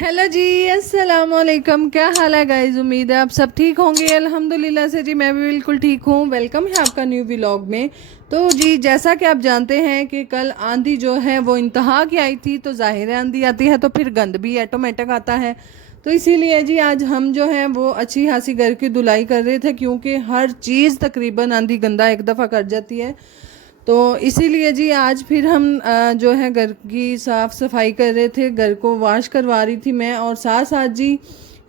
Hello जी, अस्सलाम वालेकुम। क्या हाल है गाइज? उम्मीद है आप सब ठीक होंगे। अल्हम्दुलिल्लाह से जी मैं भी बिल्कुल ठीक हूँ। वेलकम है आपका न्यू व्लॉग में। तो जी जैसा कि आप जानते हैं कि कल आंधी जो है वो इंतहा की आई थी, तो ज़ाहिर है आंधी आती है तो फिर गंद भी ऑटोमेटिक आता है। तो इसीलिए जी आज हम जो है वो अच्छी खासी घर की धुलाई कर रहे थे, क्योंकि हर चीज़ तकरीबन आंधी गंदा एक दफ़ा कर जाती है। तो इसीलिए जी आज फिर हम जो है घर की साफ़ सफाई कर रहे थे, घर को वॉश करवा रही थी मैं। और साथ साथ जी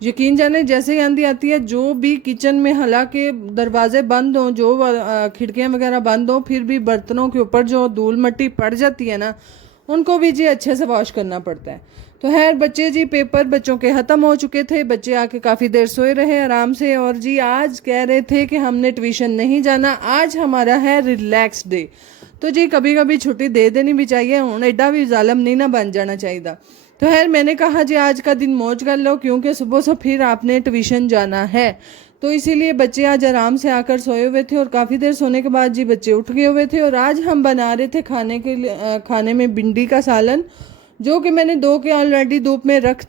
यकीन जाने जैसे ही आंधी आती है, जो भी किचन में हालांकि दरवाजे बंद हों, जो खिड़कियां वगैरह बंद हों, फिर भी बर्तनों के ऊपर जो धूल मिट्टी पड़ जाती है ना, उनको भी जी अच्छे से वॉश करना पड़ता है। तो खैर बच्चे जी पेपर बच्चों के ख़त्म हो चुके थे, बच्चे आके काफ़ी देर सोए रहे आराम से। और जी आज कह रहे थे कि हमने ट्यूशन नहीं जाना, आज हमारा है रिलैक्स डे। तो जी कभी कभी छुट्टी दे देनी भी चाहिए, हूँ एडा भी जालम नहीं ना बन जाना चाहिए। तो खैर मैंने कहा जी आज का दिन मौज कर लो, क्योंकि सुबह से फिर आपने ट्यूशन जाना है। तो इसीलिए बच्चे आज आराम से आकर सोए हुए थे, और काफ़ी देर सोने के बाद जी बच्चे उठ गए हुए थे। और आज हम बना रहे थे खाने के लिए खाने में भिंडी का सालन, जो कि मैंने धो के ऑलरेडी धूप में रख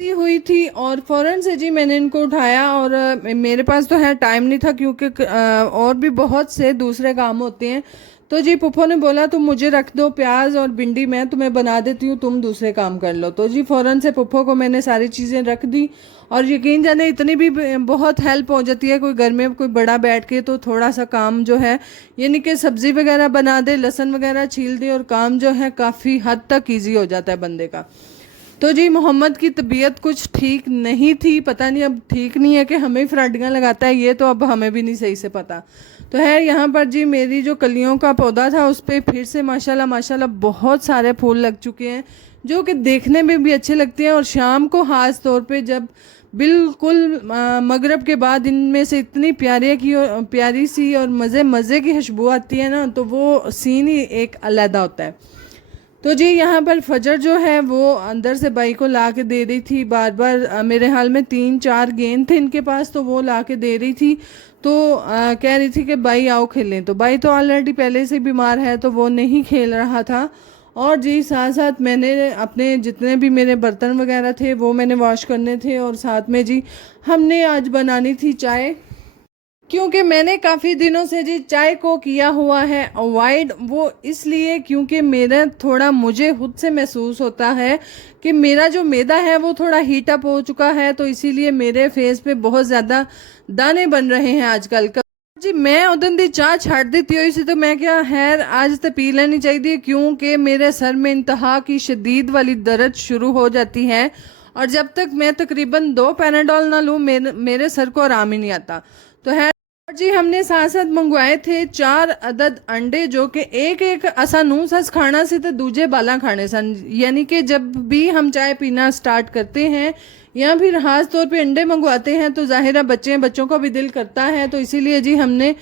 दी हुई थी। और फ़ौरन से जी मैंने इनको उठाया, और मेरे पास तो है टाइम नहीं था, क्योंकि और भी बहुत से दूसरे काम होते हैं। तो जी पुप्पो ने बोला तुम मुझे रख दो प्याज और भिंडी, मैं तुम्हें बना देती हूँ, तुम दूसरे काम कर लो। तो जी फ़ौरन से पुप्पो को मैंने सारी चीज़ें रख दी। और यकीन जाने इतनी भी बहुत हेल्प हो जाती है, कोई घर में कोई बड़ा बैठ के तो थोड़ा सा काम जो है, यानी कि सब्ज़ी वगैरह बना दे, लहसुन वगैरह छील दे, और काम जो है काफ़ी हद तक ईजी हो जाता है बंदे का। तो जी मोहम्मद की तबीयत कुछ ठीक नहीं थी, पता नहीं अब ठीक नहीं है कि हमें फ्राडियाँ लगाता है, ये तो अब हमें भी नहीं सही से पता। तो है यहाँ पर जी मेरी जो कलियों का पौधा था उस पर फिर से माशाल्लाह माशाल्लाह बहुत सारे फूल लग चुके हैं, जो कि देखने में भी अच्छे लगते हैं। और शाम को खास तौर पे जब बिल्कुल मगरिब के बाद इनमें से इतनी प्यारी सी और मज़े मज़े की खुशबू आती है ना, तो वो सीन ही एक अलहदा होता है। तो जी यहाँ पर फजर जो है वो अंदर से बाई को ला के दे रही थी बार बार, मेरे हाल में 3-4 गेंद थे इनके पास, तो वो ला के दे रही थी। तो कह रही थी कि बाई आओ खेलें, तो बाई तो ऑलरेडी पहले से बीमार है, तो वो नहीं खेल रहा था। और जी साथ साथ मैंने अपने जितने भी मेरे बर्तन वगैरह थे वो मैंने वॉश करने थे, और साथ में जी हमने आज बनानी थी चाय, क्योंकि मैंने काफ़ी दिनों से जी चाय को किया हुआ है अवॉइड। वो इसलिए क्योंकि मेरा थोड़ा मुझे खुद से महसूस होता है कि मेरा जो मैदा है वो थोड़ा हीट अप हो चुका है, तो इसीलिए मेरे फेस पे बहुत ज़्यादा दाने बन रहे हैं आजकल का। जी मैं उदन दी चाह छाड़ देती हुई सी, तो मैं क्या खैर आज तो पी लेनी चाहिए, क्योंकि मेरे सर में इंतहा की शदीद वाली दर्द शुरू हो जाती है। और जब तक मैं तकरीबन 2 पैनाडोल ना लूँ मेरे सर को आराम ही नहीं आता। तो है और जी हमने साथ साथ मंगवाए थे 4 अदद अंडे, जो कि एक एक असा नू सस खाना से तो दूजे बाला खाने सन, यानी कि जब भी हम चाय पीना स्टार्ट करते हैं या फिर खास तौर पे अंडे मंगवाते हैं, तो जाहिर है बच्चों का भी दिल करता है। तो इसीलिए जी हमने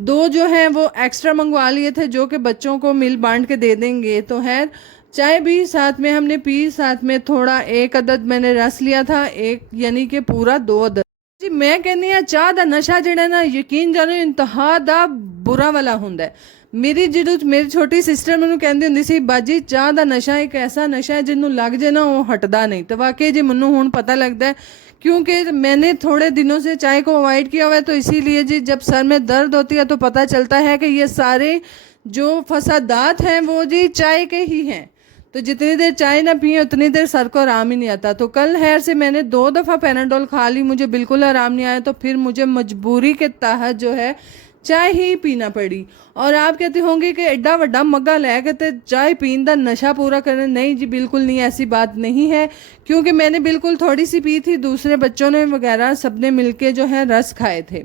2 जो है वो एक्स्ट्रा मंगवा लिए थे, जो कि बच्चों को मिल बांट के दे देंगे। तो खैर चाय भी साथ में हमने पी, साथ में थोड़ा 1 अदद मैंने रस लिया था, एक यानी कि पूरा 2 अदद। जी मैं कहनी हाँ चाह का नशा जड़ा ना यकीन जानो इंतहा दा बुरा वाला हुंदा है। मेरी छोटी सिस्टर मैनू कहती हुंदी सी, बाजी चाह का नशा एक ऐसा नशा है जिन्हों लग जाए ना वो हटदा नहीं। तो वाकई जी मैनू हुण पता लगता है, क्योंकि मैंने थोड़े दिनों से चाय को अवॉइड किया हुआ है। तो इसीलिए जी जब सर में दर्द होती है तो पता चलता है कि ये सारे जो फसादात हैं वो जी चाय के ही हैं। तो जितनी देर चाय ना पिए उतनी देर सर को आराम ही नहीं आता। तो कल खैर से मैंने 2 दफ़ा पैनाडोल खा ली, मुझे बिल्कुल आराम नहीं आया, तो फिर मुझे मजबूरी के तहत जो है चाय ही पीना पड़ी। और आप कहते होंगे कि एडा वड्डा मग्गा लै के ते चाय पीन का नशा पूरा करना, नहीं जी बिल्कुल नहीं, ऐसी बात नहीं है। क्योंकि मैंने बिल्कुल थोड़ी सी पी थी, दूसरे बच्चों ने वगैरह सबने मिलके जो है रस खाए थे।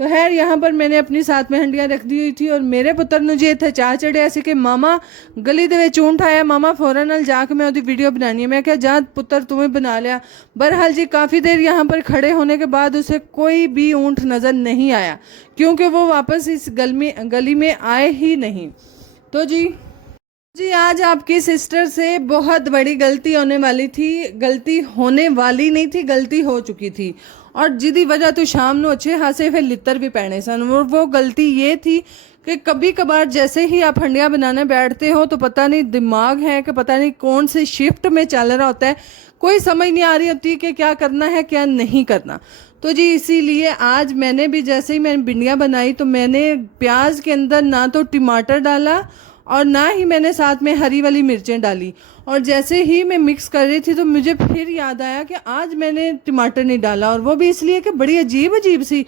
तो खैर यहाँ पर मैंने अपनी साथ में हंडियाँ रख दी हुई थी, और मेरे पुत्र ने जी इतने चाह चढ़िया सी कि मामा गली दे विच ऊंट आया, मामा फौरन नाल जाके मैं उसकी वीडियो बनानी है। मैं क्या जा पुत्र तुम्हें बना लिया। बहरहाल जी काफ़ी देर यहाँ पर खड़े होने के बाद उसे कोई भी ऊंट नज़र नहीं आया, क्योंकि वो वापस इस गली में आए ही नहीं। तो जी आज आपकी सिस्टर से बहुत बड़ी गलती होने वाली थी, गलती होने वाली नहीं थी, गलती हो चुकी थी। और जिदी वजह तो शाम को अच्छे खासे फिर लित्तर भी पैने सन। वो गलती ये थी कि कभी कभार जैसे ही आप हंडिया बनाने बैठते हो तो पता नहीं दिमाग है कि पता नहीं कौन सी शिफ्ट में चल रहा होता है, कोई समझ नहीं आ रही होती कि क्या करना है क्या नहीं करना। तो जी इसीलिए आज मैंने भी जैसे ही मैंने भिंडियाँ बनाई तो मैंने प्याज के अंदर ना तो टमाटर डाला और ना ही मैंने साथ में हरी वाली मिर्चें डाली। और जैसे ही मैं मिक्स कर रही थी तो मुझे फिर याद आया कि आज मैंने टमाटर नहीं डाला, और वो भी इसलिए कि बड़ी अजीब अजीब सी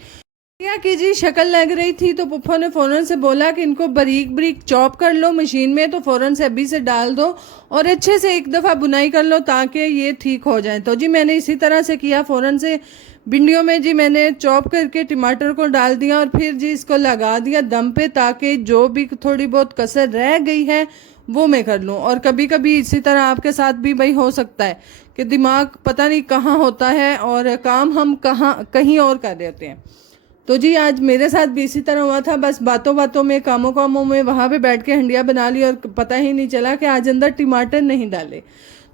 की जी शक्ल लग रही थी। तो पुप्पा ने फ़ौरन से बोला कि इनको बारीक बारीक चॉप कर लो मशीन में, तो फ़ौरन से अभी से डाल दो और अच्छे से एक दफ़ा बुनाई कर लो ताकि ये ठीक हो जाए। तो जी मैंने इसी तरह से किया, फ़ौरन से भिंडियों में जी मैंने चॉप करके टमाटर को डाल दिया और फिर जी इसको लगा दिया दम पे, ताकि जो भी थोड़ी बहुत कसर रह गई है वो मैं कर लूँ। और कभी कभी इसी तरह आपके साथ भी भाई हो सकता है कि दिमाग पता नहीं कहाँ होता है और काम हम कहीं और कर रहे होते हैं। तो जी आज मेरे साथ भी इसी तरह हुआ था, बस बातों बातों में कामों में वहाँ पे बैठ के हंडिया बना ली और पता ही नहीं चला कि आज अंदर टमाटर नहीं डाले।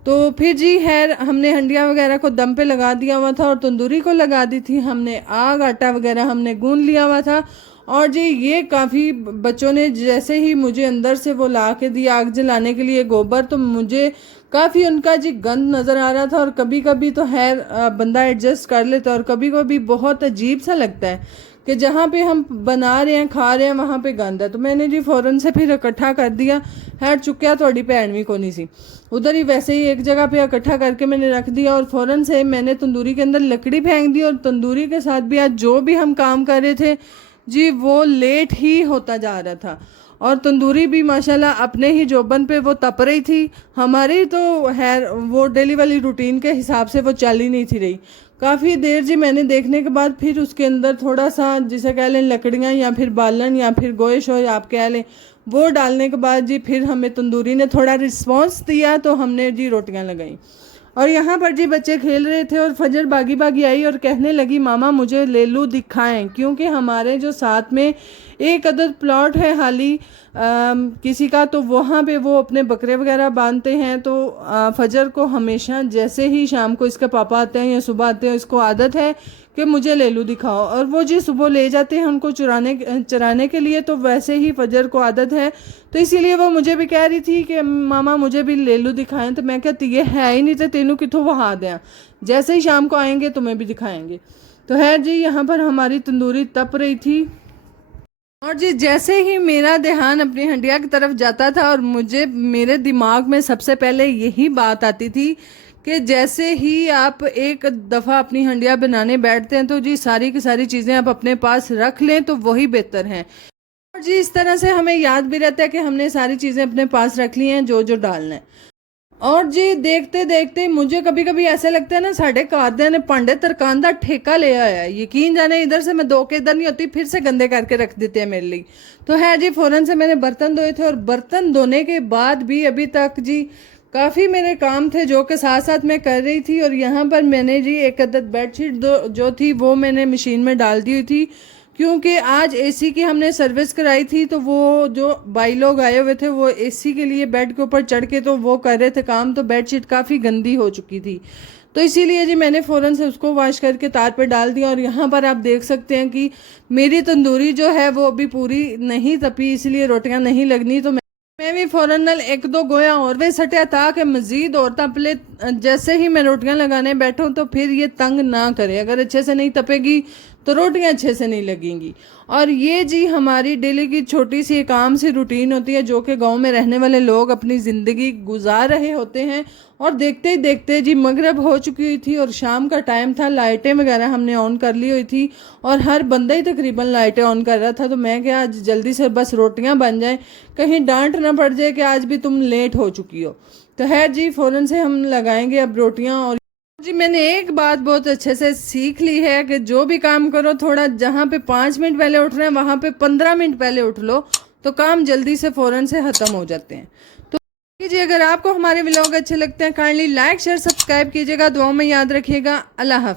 तो फिर जी खैर हमने हंडिया वगैरह को दम पे लगा दिया हुआ था और तंदूरी को लगा दी थी हमने आग, आटा वगैरह हमने गूंद लिया हुआ था। और जी ये काफ़ी बच्चों ने जैसे ही मुझे अंदर से वो ला के दिया आग जलाने के लिए गोबर, तो मुझे काफ़ी उनका जी गंद नज़र आ रहा था। और कभी कभी तो खैर बंदा एडजस्ट कर लेता है और कभी कभी बहुत अजीब सा लगता है कि जहाँ पे हम बना रहे हैं खा रहे हैं वहाँ पे गंद है। तो मैंने जी फ़ौरन से फिर इकट्ठा कर दिया, खैर चुक्या थोड़ी भैन भी कोनी सी, उधर ही वैसे ही एक जगह पे इकट्ठा करके मैंने रख दिया। और फ़ौरन से मैंने तंदूरी के अंदर लकड़ी फेंक दी और तंदूरी के साथ भी आज जो भी हम काम कर रहे थे जी वो लेट ही होता जा रहा था। और तंदूरी भी माशाल्लाह अपने ही जोबन पे वो तप रही थी, हमारी तो खैर वो डेली वाली रूटीन के हिसाब से वो चल ही नहीं थी रही। काफ़ी देर जी मैंने देखने के बाद फिर उसके अंदर थोड़ा सा जिसे कह लें लकड़ियाँ या फिर बालन या फिर गोश हो आप कह लें, वो डालने के बाद जी फिर हमें तंदूरी ने थोड़ा रिस्पॉन्स दिया तो हमने जी रोटियाँ लगाई। और यहाँ पर जी बच्चे खेल रहे थे और फजर बागी बागी आई और कहने लगी मामा मुझे लेलू दिखाएं, क्योंकि हमारे जो साथ में एक अदद प्लॉट है हाली किसी का, तो वहाँ पे वो अपने बकरे वगैरह बांधते हैं। तो फजर को हमेशा जैसे ही शाम को इसके पापा आते हैं या सुबह आते हैं इसको आदत है कि मुझे लेलू दिखाओ, और वो जी सुबह ले जाते हैं उनको चराने के लिए। तो वैसे ही फजर को आदत है, तो इसीलिए वो मुझे भी कह रही थी कि मामा मुझे भी लेलू दिखाएं। तो मैं कहती ये है ही नहीं तो तेनू कितों वहा दें, जैसे ही शाम को आएंगे तुम्हें भी दिखाएंगे। तो है जी यहाँ पर हमारी तंदूरी तप रही थी और जी जैसे ही मेरा ध्यान अपनी हंडिया की तरफ जाता था और मुझे मेरे दिमाग में सबसे पहले यही बात आती थी कि जैसे ही आप एक दफ़ा अपनी हंडिया बनाने बैठते हैं तो जी सारी की सारी चीज़ें आप अपने पास रख लें तो वही बेहतर है। और जी इस तरह से हमें याद भी रहता है कि हमने सारी चीज़ें अपने पास रख ली हैं जो जो डालना है। और जी देखते देखते मुझे कभी कभी ऐसा लगता है ना साढ़े घरदियां ने भांडे तरकान का ठेका लिया है, यकीन जाने इधर से मैं धो के इधर नहीं होती फिर से गंदे करके रख देते हैं मेरे लिए। तो है जी फ़ौरन से मैंने बर्तन धोए थे और बर्तन धोने के बाद भी अभी तक जी काफ़ी मेरे काम थे जो कि साथ साथ मैं कर रही थी। और यहाँ पर मैंने जी एक अदद बेडशीट जो थी वो मैंने मशीन में डाल दी हुई थी, क्योंकि आज एसी की हमने सर्विस कराई थी। तो वो जो भाई लोग आए हुए थे वो एसी के लिए बेड के ऊपर चढ़ के तो वो कर रहे थे काम, तो बेडशीट काफ़ी गंदी हो चुकी थी। तो इसीलिए जी मैंने फ़ौरन से उसको वॉश करके तार पे डाल दिया। और यहाँ पर आप देख सकते हैं कि मेरी तंदूरी जो है वो अभी पूरी नहीं तपी, इसलिए रोटियाँ नहीं लगनी। तो मैं भी फ़ौरन एक दो गोया और वे सटिया था कि मज़ीद और तपले, जैसे ही मैं रोटियां लगाने बैठूं तो फिर ये तंग ना करे, अगर अच्छे से नहीं तपेगी तो रोटियां अच्छे से नहीं लगेंगी। और ये जी हमारी डेली की छोटी सी एक आम सी रूटीन होती है जो कि गांव में रहने वाले लोग अपनी ज़िंदगी गुजार रहे होते हैं। और देखते ही देखते जी मगरिब हो चुकी हुई थी और शाम का टाइम था, लाइटें वगैरह हमने ऑन कर ली हुई थी और हर बंदा ही तकरीबन लाइटें ऑन कर रहा था। तो मैं क्या आज जल्दी से बस रोटियां बन जाएं, कहीं डांट ना पड़ जाए कि आज भी तुम लेट हो चुकी हो। तो है जी फ़ौरन से हम लगाएंगे अब रोटियां। और जी मैंने एक बात बहुत अच्छे से सीख ली है कि जो भी काम करो थोड़ा जहाँ पे 5 मिनट पहले उठ रहे हैं वहाँ पे 15 मिनट पहले उठ लो तो काम जल्दी से फ़ौरन से ख़त्म हो जाते हैं। तो जी अगर आपको हमारे व्लॉग अच्छे लगते हैं काइंडली लाइक शेयर सब्सक्राइब कीजिएगा, दुआओं में याद रखिएगा। अल्लाह हाफ़िज़।